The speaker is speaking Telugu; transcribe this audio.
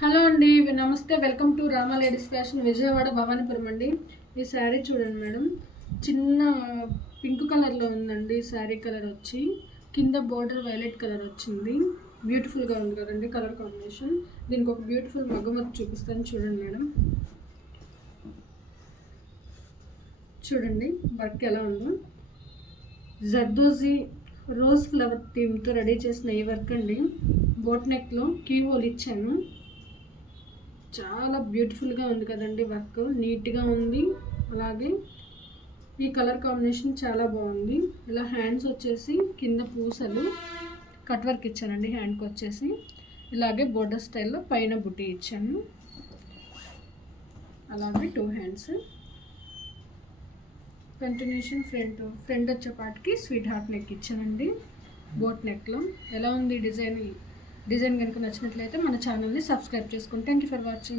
హలో అండి, నమస్తే. Welcome to Rama ladies fashion, Vijayawada Bhavanipuram అండి. ఈ శారీ చూడండి మేడం, చిన్న పింక్ కలర్లో ఉందండి. శారీ కలర్ వచ్చి కింద బోర్డర్ వైలెట్ కలర్ వచ్చింది. బ్యూటిఫుల్గా ఉంది కదండి కలర్ కాంబినేషన్. దీనికి ఒక బ్యూటిఫుల్ మగ్గం వర్క్ చూపిస్తాను చూడండి మేడం. చూడండి వర్క్ ఎలా ఉందో. జర్దోజీ రోజ్ ఫ్లవర్ థీమ్తో రెడీ చేసిన ఈ వర్క్ అండి. బోట్ నెక్లో కీ హోల్ ఇచ్చాను. చాలా బ్యూటిఫుల్గా ఉంది కదండి వర్క్, నీట్గా ఉంది. అలాగే ఈ కలర్ కాంబినేషన్ చాలా బాగుంది. ఇలా హ్యాండ్స్ వచ్చేసి కింద పూసలు కట్ వర్క్ ఇచ్చానండి. హ్యాండ్కి వచ్చేసి ఇలాగే బోర్డర్ స్టైల్లో పైన బుట్టి ఇచ్చాను. అలాగే 2 హ్యాండ్స్ కంటిన్యూషన్ ఫ్రంట్ వచ్చేపాటికి స్వీట్ హార్ట్ నెక్ ఇచ్చానండి. బోట్ నెక్లో ఎలా ఉంది డిజైన్ కనుక నచ్చినట్లయితే మన ఛానల్ని సబ్స్క్రైబ్ చేసుకోండి. Thank you for watching.